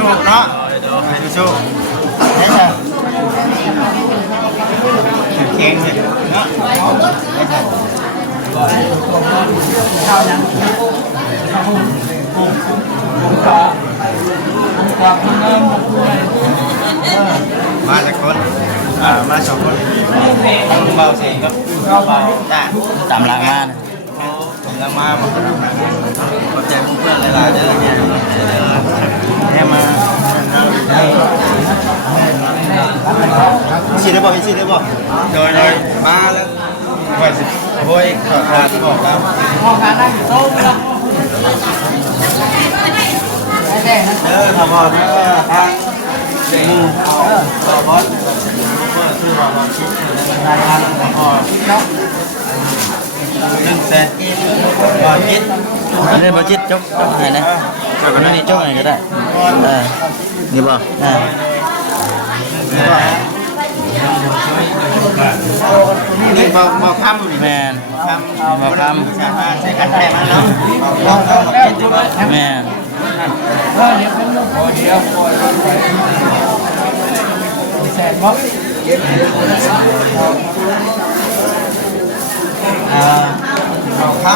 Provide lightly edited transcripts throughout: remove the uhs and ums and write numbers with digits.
สู้เนาะสู้ได้จ้ะเก่งเลยเนาะมาจากคนมาสองคนเบาเสียงก็เบาจ้าตามหลังมาผมแล้วมาขอบใจเพื่อนหลายๆเด้อเนี่ยมาสิได้บอกสิได้บอกโดยมาแล้วว่าสิโอ้ยขอทานบอกแล้วขอทานได้โต๊ะแล้วทำพอนะทางมือต่อบอสเพื่อชื่อว่าเราคิดในงานพอ100,000กิบอจิตอันนี้บอจิตจกไหนนะจกกันนี่จกไหนก็ได้นี่บ่นี่บ่คำแมนบ่คำใช้กันแทนเนาะแมนเดี๋ยวเป็นลูกพอเดียวพอแสนบ่บ่คำ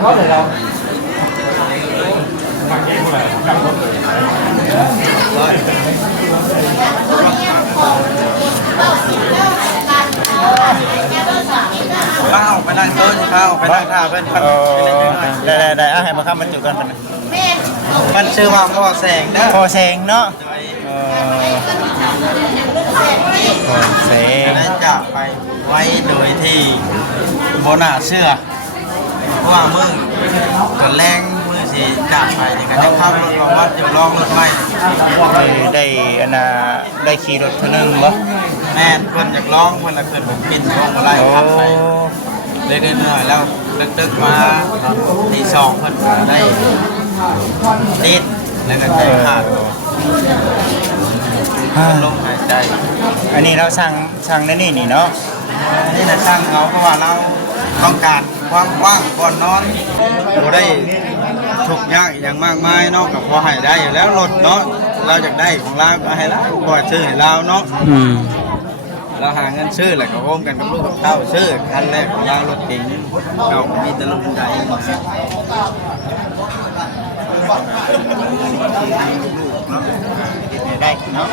เขาเลยเราข้าวไปนั่งโต๊ะข้าวไปนั่งท่าเพื่อนได้ให้มาข้ามบรรจุกันมันชื่อว่าพ่อแสงนะพ่อแสงเนาะพ่อแสงได้จากไปไว้โดยที่โบน่าเชื่อเพราะว่ามึงก่อนแรงมือสิจากไปในการขับรถมาวัดอยู่ลองรถไฟได้อันน่ะได้ขี่รถคนนึงวะแม่เพิ่นอยากร้องเพิ่นละเพิ่นผมกินร้องอะไรขับไปเรื่อยๆแล้วตึกๆมาตีสองเพิ่นได้ติดแล้วก็ใจขาดลมหายใจอันนี้เราสั่งนี่เนาะอันนี้เราสั่งเขาเพราะว่าเราต้องการความว่างก่อนนอนเราได้ทุกอย่างอย่างมากมายเนาะกับพอให้ได้อยู่แล้วรถเนาะเราอยากได้ของเราก็ให้เราบ่ซื้อให้เราเนาะเราหาเงินซื้อแหละก็ร่วมกันกับลูกกับเต้าซื้อคันแรกของเรารถเก๋งเรามีแต่รถใหญ่ได้เนาะ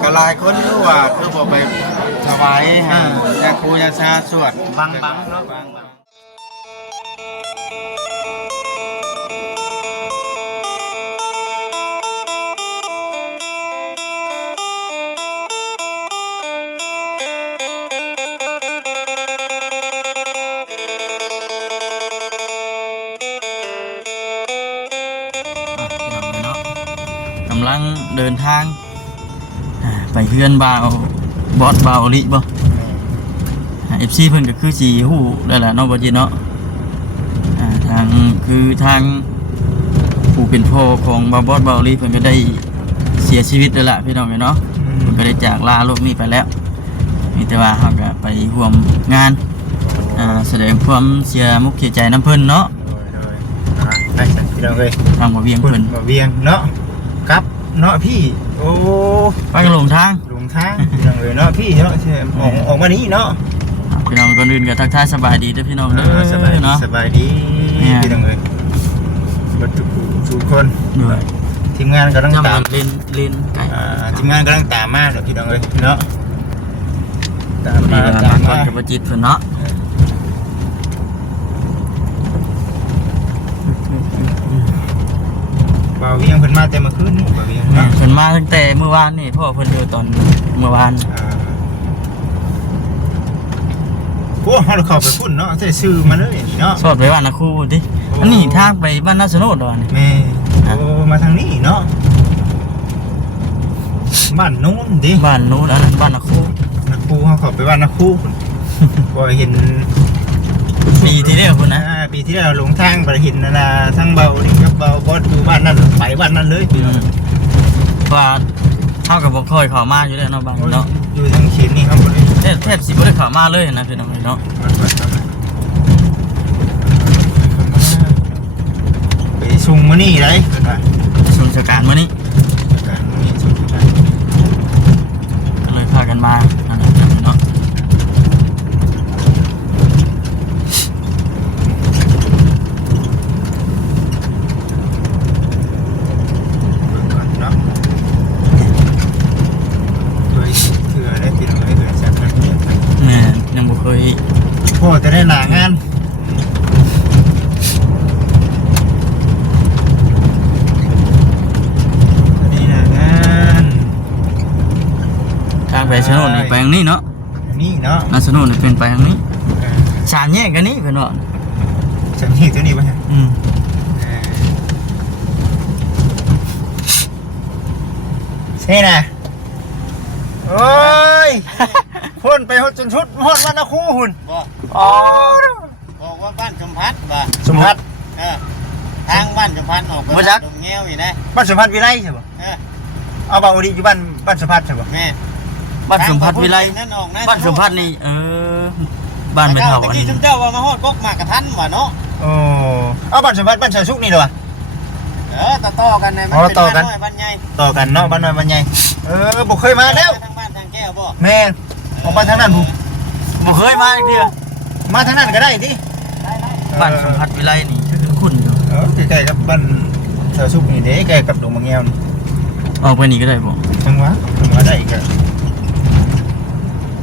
ก็หลายคนรู้ว่าคือบอกไปถวายยาคูยาชาสวดบังเนาะกำลังเดินทางไปเพื่อนบ่าวบอสบ่าวลิบ่FC เพิ่นก็คือสีหูได้แหละเนาะบ่จิเนาะทางคือทางผู้เป็นพ่อของบ่าวบอสบ่าวลิเพิ่นก็ได้เสียชีวิตแล้วล่ะพี่น้องเนาะเพิ่นก็ได้จากลาโลกนี้ไปแล้วมีแต่ว่าเฮาก็ไปร่วมงานแสดงความเสียมุกเสียใจน้ำเพิ่นเนาะไปพี่น้องเอ้ยทางบ่เวียงเพิ่นบ่เวียงเนาะครับเนาะพี่โอ้ไปกันหลงทางพี่น้องเลยเนาะพี่เนาะออกมานี้เนาะพี่น้องก่อนอื่นก็ทักทายสบายดีเด้อพี่น้องเด้อสบายเนาะสบายดีพี่น้องเลยบัดทุกคนทีมงานกำลังตามเล่นไก่ทีมงานกำลังตามมาเด้อพี่น้องเลยเนาะตามมากับจิตเพิ่นเนาะบ่าวเวียงเพิ่นมาแต่เมื่อคืนบ่าวเวียงเพิ่นมาตั้งแต่เมื่อวานนี่เพราะเพิ่นอยู่ตอนเมื่อวานพวกเฮาเข้าไปพุ่นเนาะใส่ชื่อมาเลยเนาะสอดไปบ้านนาคูดิอันนี้ทางไปบ้านนาสนุดอนแม่โอ้มาทางนี้เนาะบ้านนู้นดิบ้านนู้นอันนั้นบ้านนาคูเฮาเข้าไปบ้านนาคูบ่เห็นมี ปีที่แล้วพุ่นนะ ปีที่แล้วหลงทางประหินนั่นน่ะทั้งเบานี่กับเบาบอสอยู่บ้านนั่นไปบ้านนั่นเลยพี่น้อง ว่าเท่ากับบ่ค่อยเข้ามาอยู่แล้วเนาะบางเนาะ อยู่ทางเขียนนี่ครับเลย แทบสิบ่ได้เข้ามาเลยนะพี่น้องเนาะ ไปซุงมานี่ไร ส่วนราชการมื้อนี้ การนี่ซุงกัน ก็เลยพากันมานั่นแหละเนาะ ก่อนเนาะเคยเถื่อได้พี่น้องได้เถื่อจากนั้นเนี่ย แม่ยังบ่เคย พ่อจะได้หนางานนี่หนางาน ทางไปชะโนดนี่ไปทางนี้เนาะ นี่เนาะ นาชะโนดนี่เป็นไปทางนี้สามแยกกันนี้เพิ่นว่า ฉันนี่ตัวนี้ไป อืม ใช่นะโอ้ยหุ่นไปหดจนชุดหดวันนะคู่หุ่น บอก อ๋อ บอกว่าบ้านสมพัฒน์บ่ สมพัฒน์ ทางบ้านสมพัฒน์ออกไปดงเงี้ยวอีกนะ บ้านสมพัฒน์วิไลใช่ปะเอาบ่าวดีอยู่บ้านสมพัฒน์ใช่ปะ แม่ บ้านสมพัฒน์วิไล นั่นออกนะ บ้านสมพัฒน์นี่บ้านไม่เท่า ตะ อัน กี้ นี้ ชุมเจ้าว่ามาฮอดกกมากระทันว่ะเนาะ โอ้เอาบ้านสมพัฒน์บ้านชาชุกนี่เหรอวะ ต่อกันนะมันเป็นบ้านน้อยบ้านใหญ่ ต่อกันเนาะบ้านน้อยบ้านใหญ่บุกเคยมาแล้ว ทางบ้านทางแก้วบ่ แม่ออกมาทางนั้นบุ บ่เคยมาอีกเดียว มาทางนั้นก็ได้ดิ บ้านสมพัฒน์วิไลนี่คือคุ้นอยู่ ใกล้ๆกับบ้านชาชุกนี่เด้ใกล้กับดงมะเงียวนี่ ออกไปนี่ก็ได้บ่ จังหวะได้อีกอะ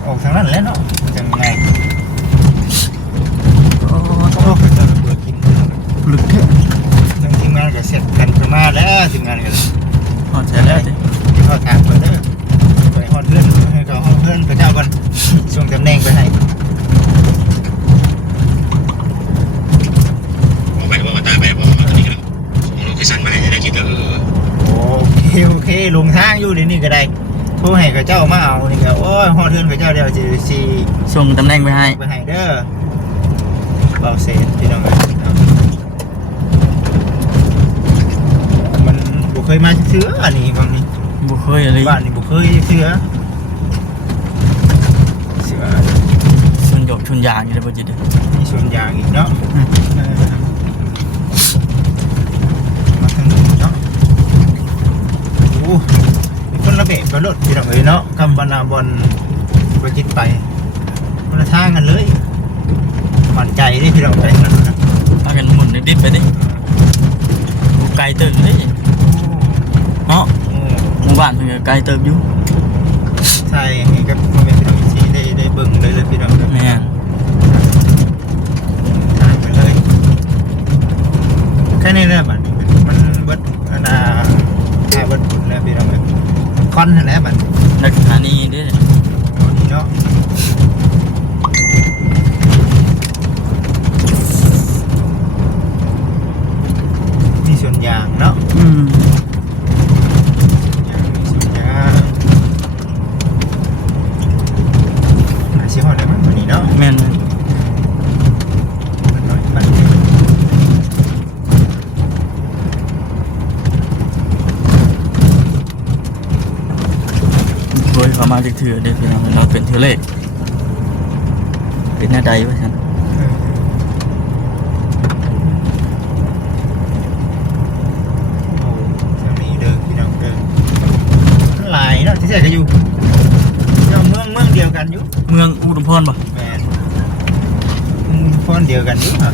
ออกทางนั้นแล้วเนาะจังไงโอ้จะเปิดกิน ลึกเถอะ ทางทีมงานก็เสร็จกันประมาณแล้วทีมงานกัน พอใจแล้วสิ ที่เขาทางไปเด้อไปฮอดเพื่อนให้เขาฮอดเพื่อนไปเจ้ากันส่งตำแหน่งไปให้ ไปบอกว่าตาไปบอกตอนนี้ก็ส่งโลเคชั่นมาให้ได้คิดก็โอเคลงทางอยู่เดี๋ยวนี้ก็ได้โทรให้กับเจ้ามาเอานี่ก็โอ้ยฮอดเพื่อนกับเจ้าเดี๋ยวจะสิ ส่งตำแหน่งไปให้ ไปให้เด้อเบาเสร็จพี่น้องมันบุเคยมาเชื้ออันนี้บางนี้ บ่เคยอะไร บ้านนี่บุเคยเชื้อ ส่วนหยกชนยางอยู่แล้วบ่จิเด้อ มีส่วนยางอีกเนาะมาทางนู้นเนาะโอ้คนละเบะคนละรถพี่น้องเอ้ยเนาะกับบรรณาบอลไปจิตไปคนละทางกันเลยมั่นใจที่พี่น้องไปนั่นนะ พากันหมุนดิบไปดิบ่ไกลเติบเด้เนาะหมู่บ้านเพิ่นก็ไกลเติบอยู่ ใช่ให้กับพ่อแม่พี่น้องซีได้เบิ่งเลยพี่น้อง แม่น ถ่ายไปเลยแค่นี้แหละบัดมันเบิดอันน่ะถ่ายเบิดแล้วพี่น้องเลยคอนนั่นแหละบัด นักสถานีเด้อ นี่เนาะนี่ส่วนยางเนาะ อืม มีส่วนยางน่าสิฮอดได้มั้งวันนี้เนาะ แม่น มันน้อยมัน เคยเข้ามาจักเทื่อเด้อพี่น้องเราเป็นเทื่อแรกเป็นหน้าใดว่าซั่น โอ้จะมีเดินพี่น้องเดินหลายเนาะที่ใส่ก็อยู่เมืองเดียวกันอยู่ เมืองอุดมพรบ่ แม่นฟ้อนเดียวกันอยู่ฮะ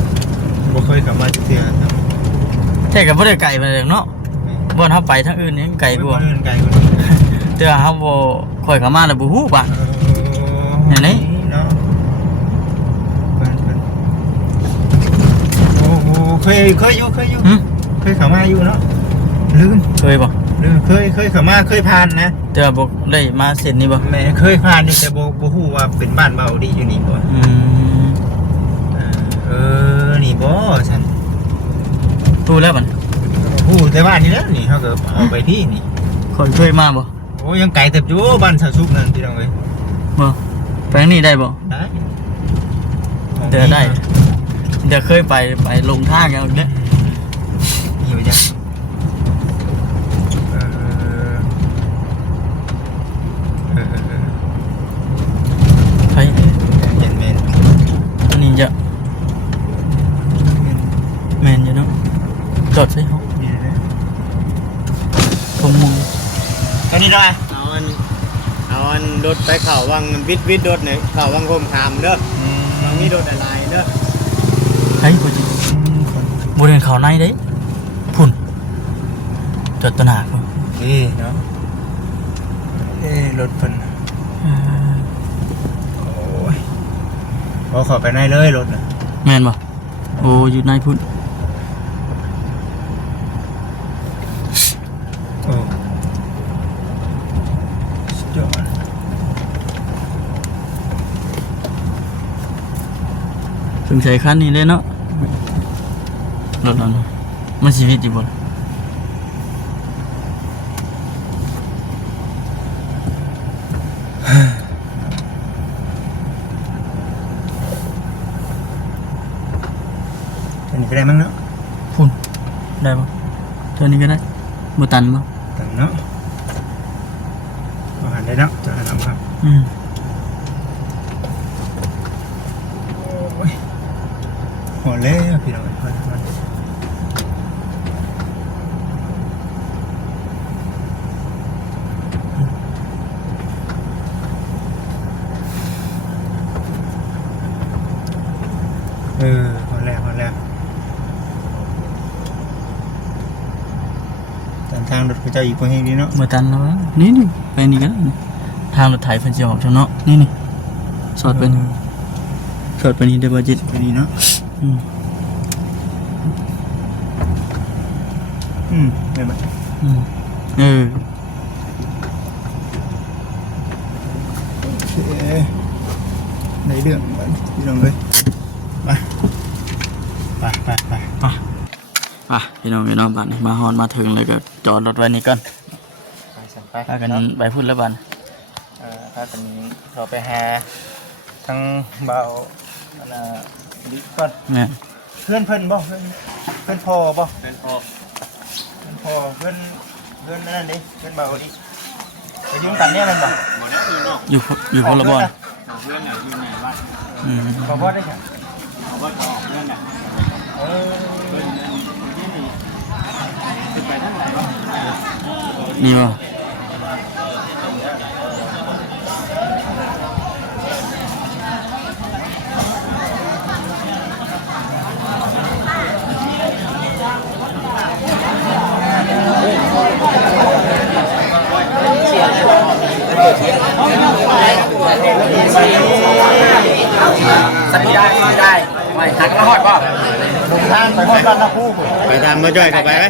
บ่เคยกลับมาเทื่อครับ แท้ก็บ่ได้ไกลปานใดเนาะบ่อนเฮาไปทางอื่นนี่ไกลกว่า เดินไกลกว่า แต่ว่าเฮาบ่ค่อยเข้ามาแล้วบ่ฮู้ป่ะ เอ อันนี้ เนาะเพิ่นโอ้โหเคยอยู่ หึ เคยเข้ามาอยู่เนาะลืม เคยบ่ เคยเข้ามาเคยผ่านนะ แต่ว่าบ่ได้มาเส้นนี้บ่ แม่เคยผ่านอยู่แต่บ่ฮู้ว่าเป็นบ้านเบาดีอยู่นี่บ่ อืม นี่บ่ฉัน รู้แล้วมัน ฮู้แต่บ้านนี่แหละนี่เฮาก็เอาไปที่นี่ ค่อยเคยมาบ่ โอ้ยังไกลเติบอยู่บ้านสาวสุกนั่นพี่น้องเอ้ย บ่ไปทางนี้ได้บ่ ได้ เดินได้ เดี๋ยวเคยไปลงทางกันเนี่ย อยู่จ้ะใคร เย็นเมน อันนี้จะแมนอยู่เนาะจอดใช่เขา นี่เลย ผมมอง ตัวนี้ด้วย เอาอันรถไปเข่าวังวิดรถเนี่ยเข่าวังโคมคามเด้อวังนี้รถอะไรเด้อ ใช่พอดีบริเวณเขาในđấyพุ่นจอดตวหนาเขา นี่เนาะรถเพิ่นโอ้ยพอขอไปในเลยรถน่ะ แมนบ่โอ้อยู่ในพุ่น โอ้สุดยอด ถึงใส่คันนี้เลยเนาะรถนั้นมันชีวิตอยู่บ่ อันนี้ก็ได้มั้งเนาะ พุ่นได้บ่ตัวนี้ก็ได้บ่ตันบ่ ตังเนาะอาหารได้เนาะจะหาทำครับ อืม โอ้ยหัวเล่พี่น้องคนคนแรกทางรถเขาเจ้าอีกพวกนี้ดีเนาะ บ่ตันแล้ววะนี่ไปนี่ก็ได้นี่ทางรถไถเพิ่นสิออกจังเนาะนี่สอดไปนี่สอดไปนี่ได้บ่จิต พอดีเนาะ อืม ได้ไหม อืมในเรื่องพี่น้องเลยไปพี่น้องบัดนี้มาฮอนมาถึงเลยก็จอดรถไว้นี่ก่อน ไป พากันไปพูดแล้วบัด ถ้ากันเราไปหาทั้งเบาดิก่อน แม่น เพื่อนบ่เพื่อนพอบ่เพื่อนนั่นดิเพื่อนเบาดิไปยุ่งกันเนี่ยมันบ่ อยู่คนละบ่อน เพื่อนอยู่ไหนวะ อืม ขอพ่อได้ค่ะ เอาว่าเขาออกเพื่อนอ่ะเพื่อนนั่นที่นี่จะไปทางไหนวะ นี่บ่ สักทีได้ไม่หักแล้วหอดป่ะ ทางไปพ่อกันนะคู่ ไปตามมาจ่อยเข้าไปไหม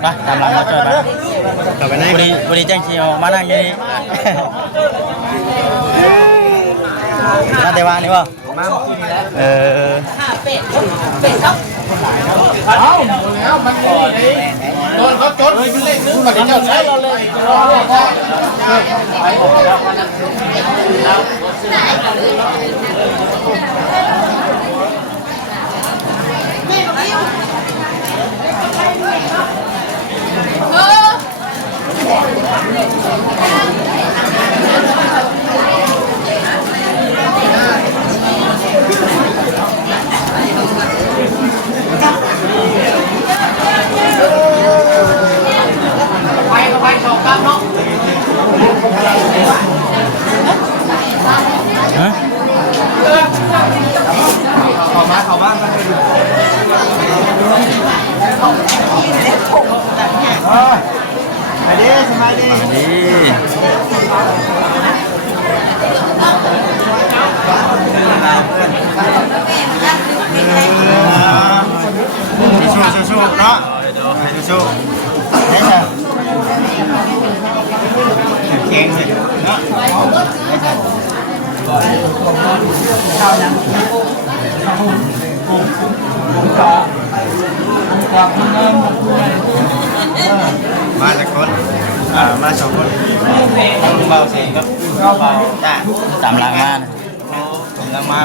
ไปตามหลังมาจอยไป เข้าไปไหน วันนี้แจ้งเชียวมานั่งอยู่นี่น่าแต่ว่านี่บ่โดนเขาจดเลยเล่นนึกว่าจะใช้เราเลยไปสองกันเนาะ ฮะ เข้าบ้านกันเลย ไปดิสบายดี ดี สู้เนาะสู้ได้จ้ะเก่งเลยเนาะมาจากคนมาสองคนเบาเสียงครับเบาจ้า ตามหลังมา ผมลังมา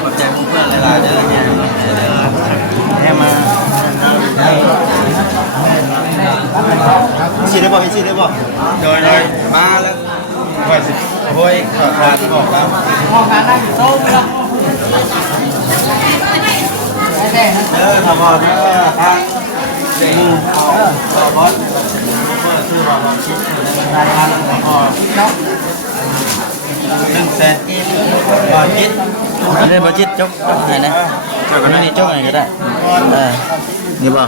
ขอบใจผม พื่อนหลายๆเด้อเนี่ยแค่มาสิได้บ่สิได้บ่โดยมาแล้วว่าสิโอ้ยขอทานบอกแล้วทำเอาทางเด็กมูบอสชื่อว่าบอสคิดทางพอ100,000กีบบอสคิด อันนี้บ่จิตจกให้นะอันนี้จกให้ก็ได้นี่บ่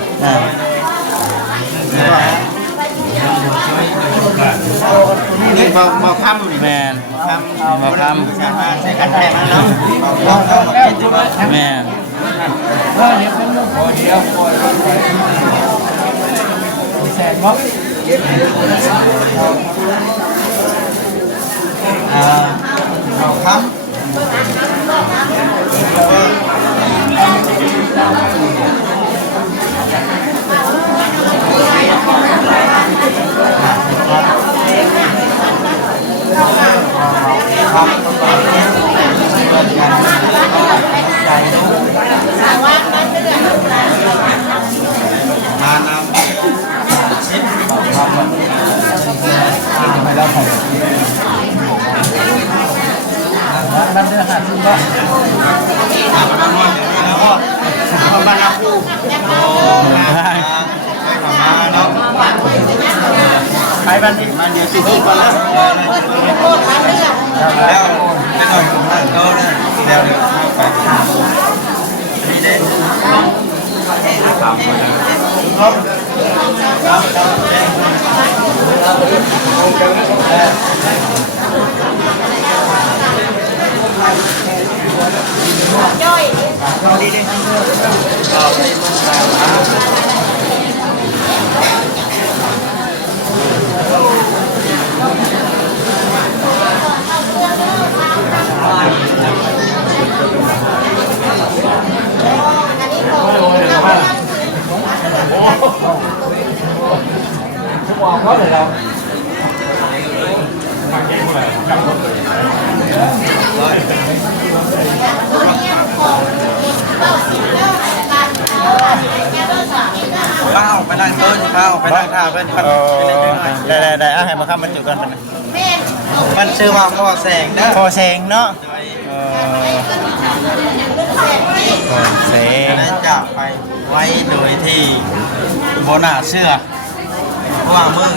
นี่บ่คำนี่ แม่น บ่คำใช้กันแท้เนาะบ่เข้ามาคิดดูว่า แม่น บ่คบ้านเราคู่ไปบ้านที่มันเดียวสิบวันแล้วแล้วไม่ต้องนั่งโต๊ะเลยเดี๋ยวไปนี่เด็ข้าวไปนั่งโต๊ะข้าวไปนั่งท่าเพื่อนได้ให้มาข้ามบรรจุกันมันชื่อว่าพ่อแสงนะพ่อแสงเนาะพ่อแสงได้จากไปไว้โดยที่โบนาเชื่อเพราะว่ามึง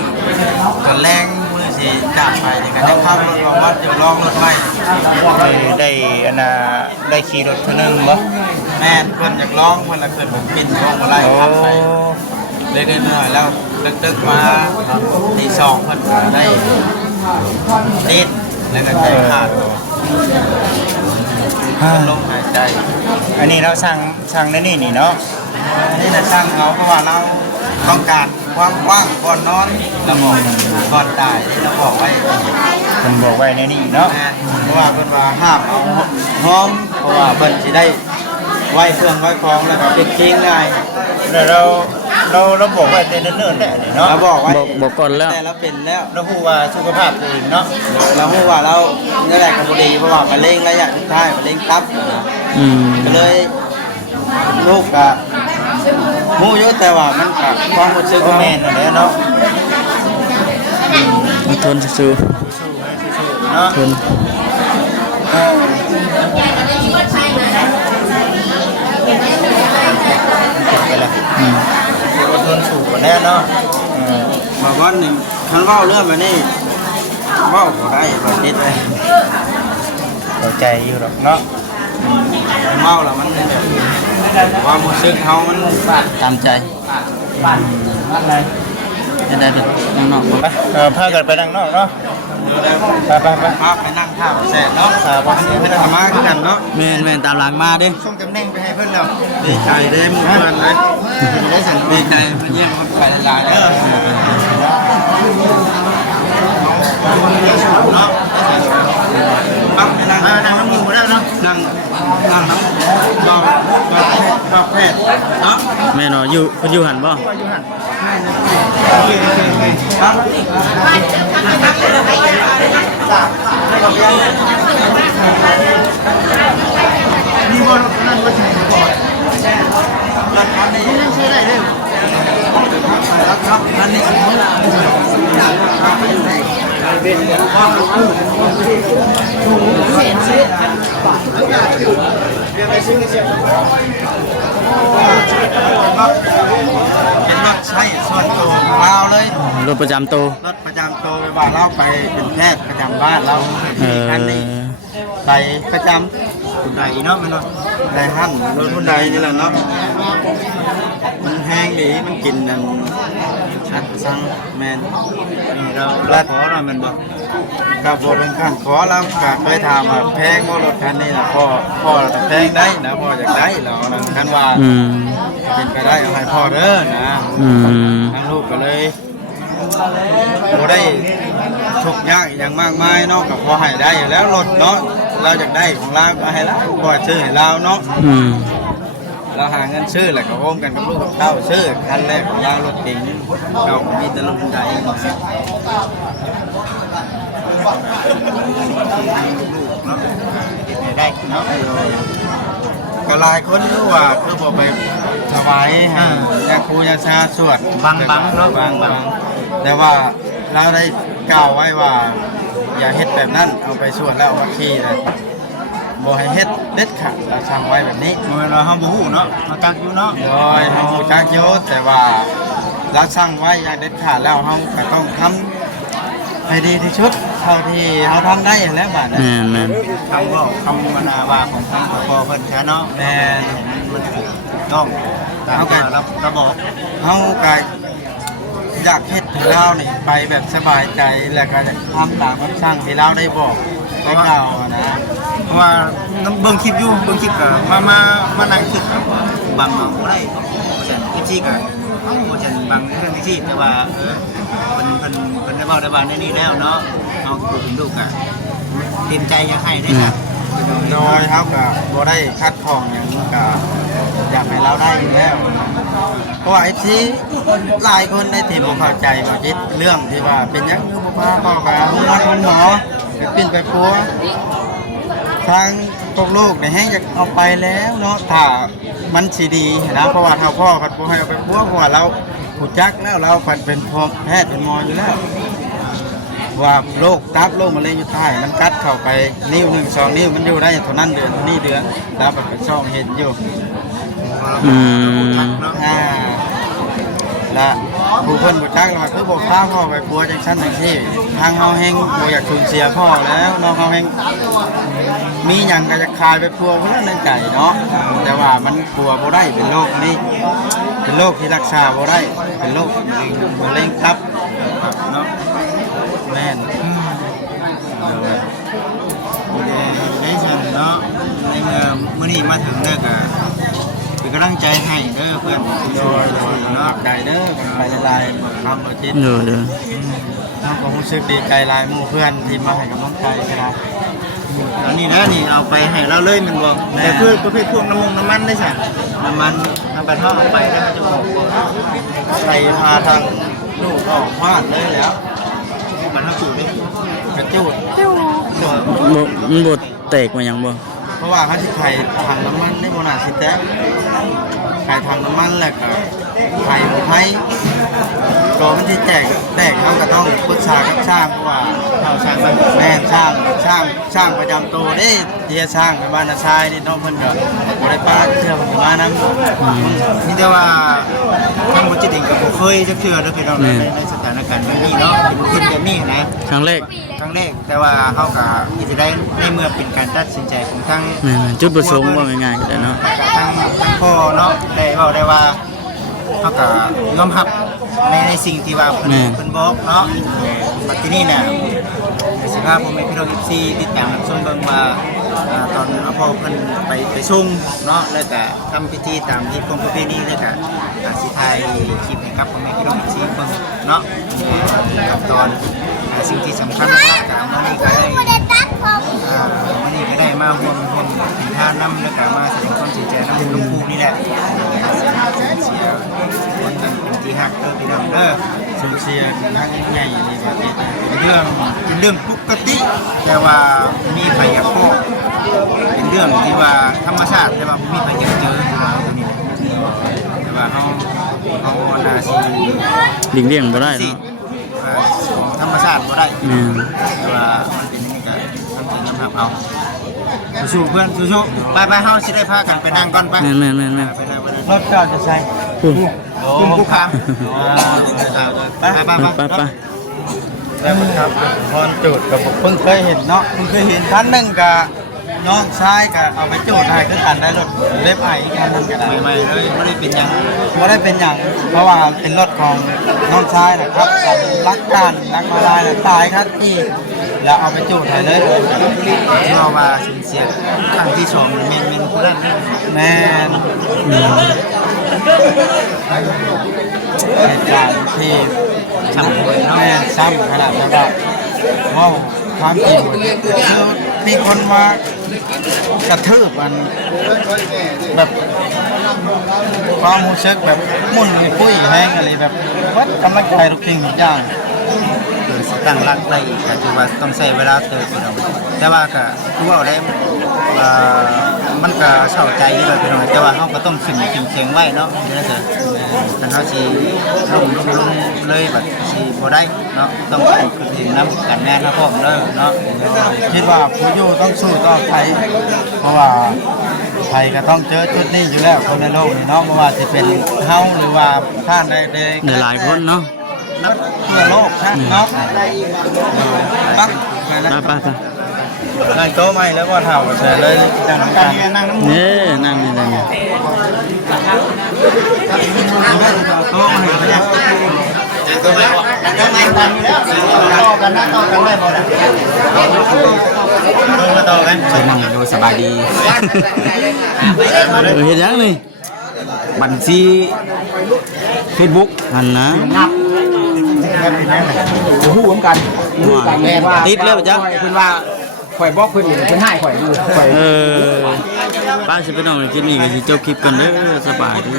กันแรงมือสิจากไปในการเข้ารถมาวัดเดี๋ยวลองรถไฟได้อันน่ะได้ขี่รถคนนึงบ่แม่เพื่อนอยากร้องเพื่อนละเกิดผมปิ่นร้องอะไรขับไปเล็กๆน้อยๆแล้วดึกๆมาตีสองเพื่อนได้นิดแล้วก็ใจขาดลมหายใจอันนี้เราสั่งในนี่เนาะนี่นะสั่งเขาเพราะว่าเราต้องการความว่างก่อนนอนเราบอกก่อนตายเราบอกไว้ผมบอกไว้ในนี่เนาะเพราะว่าเพิ่นว่าห้ามเอาห้อมเพราะว่าเพิ่นสิได้ไว้เครื่องไว้ของแล้วก็เป็นจริงได้แต่เราบอกไว้แต่เนิ่นๆแหละเนาะเราบอกไว้ บอกก่อนแล้ว แต่เราเป็นแล้วเราฮู้ว่าสุขภาพตัวเองเนาะเราฮู้ว่าเรานี่แหละก็บ่ดีเพราะว่ามะเร็งระยะสุดท้ายมะเร็งตับก็เลยลูกก็ฮู้อยู่แต่ว่ามันก็ความรู้สึกแม่นนั่นแหละเนาะ ทนสู้ เนาะ ทน อดทนสู้กันแน่เนาะบอกว่านี่คันเว้าเรื่องแบบนี้เว้าบ่ได้บ่ติดเลยเข้าใจอยู่หรอกเนาะเมาแล้วมันความรู้สึกเฮามัน ตามใจจะได้เป็นน้องๆ ไปพากันไปนั่งนอกเนาะไปไปนั่งท่าแสะเนาะไปเพื่อนมาขึ้นกันเนาะ แม่นตามหลังมาเด้ ส่งตำแหน่งไปให้เพื่อนเราดีใจได้หมู่เพื่อนเลยได้สั่งดีใจเพื่อนเยี่ยมไปหลายๆเนาะปั๊บไปนั่งน้ำมูได้เนาะนั่งน้ำดอกแพทย์เนาะ แม่เนาะอยู่เพิ่นอยู่หันบ่ ปั๊บ นี่บ่นั่นบ่ใช่บ่นี่ยังใช้ได้เลยอันนี้เป็นรถใช้ส่วนตัวของเราเลย รถประจำตัว รถประจำตัวไปว่าเราไปเป็นแพทย์ประจำบ้านเรา คันนี้ใส่ประจำคุณใดเนาะมันเนาะได้หั่นรถคุณใดนี่แหละเนาะมันแห้งดีมันกินนั่นชัดสั่งแมนนี่เราขอเรามันบอกกับบริการขอเราก็เคยถามว่าแพงบ่รถคันนี้นะพ่อเราแพงได้นะพ่ออยากได้เรานะคันว่าเป็นไปได้เอาให้พ่อเด้อนะทางลูกก็เลยบ่ได้ทุกข์ยากอย่างมากมายเนาะกับพอให้ได้อยู่แล้วรถเนาะเราอยากได้ของเราก็ให้เราบ่ซื้อให้เราเนาะเราหาเงินซื้อแหละก็โอมกันกับลูกกับเต้าซื้อคันแรกของเรารถเก๋งเราก็มีแต่รถใดลูกเนาะได้เนาะก็หลายคนรู้ว่าคือบ่ไปถวายยาคูยาชาสวดบางเนาะบางแต่ว่าเราได้กล่าวไว้ว่าอย่าเฮ็ดแบบนั้นเอาไปสวดแล้วเอามาขี้เลยบ่ให้เฮ็ดเด็ดขาดเราสั่งไว้แบบนี้เราเฮาบ่ฮู้เนาะมากักอยู่เนาะโดยเฮากักอยู่แต่ว่าเราสั่งไว้อย่างเด็ดขาดแล้วเฮาก็ต้องทำให้ดีที่สุดเท่าที่เฮาทำได้แล้วบัดนี้แม่นคำบอกคำมนาว่าของทางพ่อเพิ่นแท้เนาะแม่นมันต้องตามที่เราบอกเฮาก็อยากเฮ็ดให้เรานี่ไปแบบสบายใจแล้วก็จะทำตามคำสั่งที่เราได้บอกได้กล่าวนะเพราะว่าเบิ่งคลิปอยู่เบิ่งคลิปก็มานั่งคิดบางบ่ได้เพราะฉะนั้นที่ก็เพราะฉะนั้นบางเรื่องที่แต่ว่าเพิ่นได้เว้าได้ว่าในนี้แล้วเนาะเฮาเป็นลูกก็เต็มใจอยากให้ได้ครับโดยเฮาก็บ่ได้คัดของหยังก็อยากให้เราได้อยู่แล้วเพราะว่าหลายคนในที่บ่เข้าใจว่าคิดเรื่องที่ว่าเป็นหยังคือบ่พาพ่อกับหมอไปปิ้นไปปัวทางพวกลูกเนี่ยแห้งจะเอาไปแล้วเนาะถ้ามันสิดีนะเพราะว่าถ้าพ่อกับพ่อให้เอาไปปัวเพราะว่าเราผู้จักแล้วเราเป็นแพทย์เป็นหมออยู่แล้วว่าโรคตับโรคมะเร็งอยู่ใต้มันกัดเข้าไปนิ้ว1 2นิ้วมันอยู่ได้เท่านั้นเดือนนี้เดือนแล้วไปซ่องเห็นอยู่และผู้คนบุจักเราคือบอกพาพ่อไปปัวจังชั้นจังที่ทางเฮาแห้งบ่อยากสูญเสียพ่อแล้วน้องเฮาแห้งมีหยังก็จะคายไปปัวเพื่อนในใจเนาะแต่ว่ามันปัวบ่ได้เป็นโรคนี้เป็นโรคที่รักษาบ่ได้เป็นโรคมะเร็งตับเนาะแม่นได้ฉันเนาะในเมื่อมื้อนี้มาถึงแล้วก็เป็นกำลังใจให้เด้อเพื่อนโดยเนาะใจเด้อไปละลายทำเราจิตเด้อน้องก็รู้สึกดีใจหลายหมู่เพื่อนที่มาให้กำลังใจกันอันนี้นะนี่เอาไปให้เราเลยมันบอกแต่เพื่อประเภทพวกน้ำมันได้ใช่น้ำมันเอาไปทอดเอาไปแล้วจะออกใส่พาทางลูกออกพาดเลยแล้วมันทำจุดเลยกระจุดมันบดแตกมาอย่างบ่เพราะว่าเขาที่ไข่ทางน้ำมันได้โบนาสิแตะไข่ทางน้ำมันแหละก็ไข่หมูไทยก็มันที่แตกเขาก็ต้องปรึกษากับช่างเพราะว่าเราช่างมันแม่ช่างประจำตัวได้เทียช่างไปบ้านนาชายนี่น้องเพิ่นก็บริป้าเชื่อผมมานั้นนี่แต่ว่าทางบริษัทเองก็บ่เคยจะเชื่อเลยพี่น้องในสถานการณ์แบบนี้เนาะเป็นแบบนี้นะครั้งแรกแต่ว่าเขาก็จะได้ในเมื่อเป็นการตัดสินใจของทั้งจุดประสงค์ว่าง่ายๆก็ได้เนาะทั้งพ่อเนาะได้บอกได้ว่าเขาก็ยอมรับในสิ่งที่ว่าเพิ่นบอกเนาะบัดทีนี้เนี่ยสิพาผมให้พี่น้อง FC ติดตามรับชมเบิ่งว่าตอนเอาพ่อเพิ่นไปส่งเนาะแล้วก็ทำพิธีตามที่ประเพณีแล้วก็สิถ่ายคลิปให้กับผมให้พี่น้อง FC เบิ่งเนาะกับตอนสิ่งที่สำคัญมากๆมื้อนี้ก็ได้มาร่วมเป็นทานนำแล้วก็มาแสดงความเสียใจนำลุงปู่นี่แหละเสียคนนั้นเป็นที่ฮักเด้อพี่น้องเด้อสูญเสียทั้งใหญ่นี่ว่าเป็นเรื่องปกติแต่ว่ามีไผอยากพบ เป็นเรื่องที่ว่าธรรมชาติแต่ว่ามีไปเจอแต่ว่าเขานาซี เลี่ยงบ่ได้ สิ เนาะ ของธรรมชาติบ่ได้ แม่น แต่ว่ามันเป็นอย่างนี้ก็ต้องเป็นน้ำหักเอาสู้เพื่อนสู้ๆไปเฮาสิได้พากันไปนั่งก่อนไป แม่น ไปเลย รถเก่าจะใช้ คุณ คุมผู้คามไป แล้วมันครับพรจูดกับเพิ่งเคยเห็นเนาะเพิ่งเคยเห็นท่านหนึ่งกับน้องชายกับเอาไปจูดให้คือกันได้รถเล็บไอ้ท่านนั้นก็ได้ ใหม่ๆเลยไม่ได้เป็นอย่าง ไม่ได้เป็นอย่างเพราะว่าเป็นรถของน้องชายนะครับกับรักกันรักมาลายตายครับที่แล้วเอาไปจูดให้เลย ที่เราว่าสูญเสียครั้งที่2เมนผู้นั้น แม่นเหตุการณ์ที่ ช้ำป่วยเนาะ แม่ซ้ำขนาดนั้นว่าว้าวความจริงคือมีคนมากระทืบมันแบบความรู้สึกแบบมุ่นปุ้ยแห้งอะไรแบบวัดกำลังใจทุกสิ่งทุกอย่าง คือตั้งรักได้อีกก็ถือว่าต้องใช้เวลาเติบพี่น้องแต่ว่าก็คือว่าได้มันก็เศร้าใจอยู่เลยพี่น้องแต่ว่าเขาก็ต้องขึ้นเสียงไว้เนาะนี่นะเถอะแต่เขาสิลงเลยแบบสิบ่ได้เนาะต้องขึ้นน้ำกันแน่นะพ่อมเด้อเนาะ คิดว่าผู้อยู่ต้องสู้ต่อไปเพราะว่าไทยก็ต้องเจอจุดนี้อยู่แล้วคนในโลกนี่เนาะไม่ว่าจะเป็นเฮาหรือว่าท่านใดๆ หลายคนเนาะ นับเพื่อโลกนะเนาะปั๊บ ไป นั่งโต๊ะใหม่แล้วก็เท่าเฉยเลยจังกันนั่งน้ำ ๆนี่นั่งนี่ได้นี่ โต๊ะใหม่เนี่ยนั่งใหม่กันอยู่แล้วต่อกันได้หมดอ่ะมาต่อกัน ใช่นั่งดูสบายดี เฮ็ดหยังนี่ บัญชีเฟซบุ๊ก หันนะ หูเหมือนกัน ติดแล้วจ้ะ เพิ่นว่าข่อยบอกเพิ่นอยู่เพิ่นให้ข่อยอยู่ข่อย ป้าสิไปน้องกินนี่ก็สิจบคลิปกันเด้อสบายดี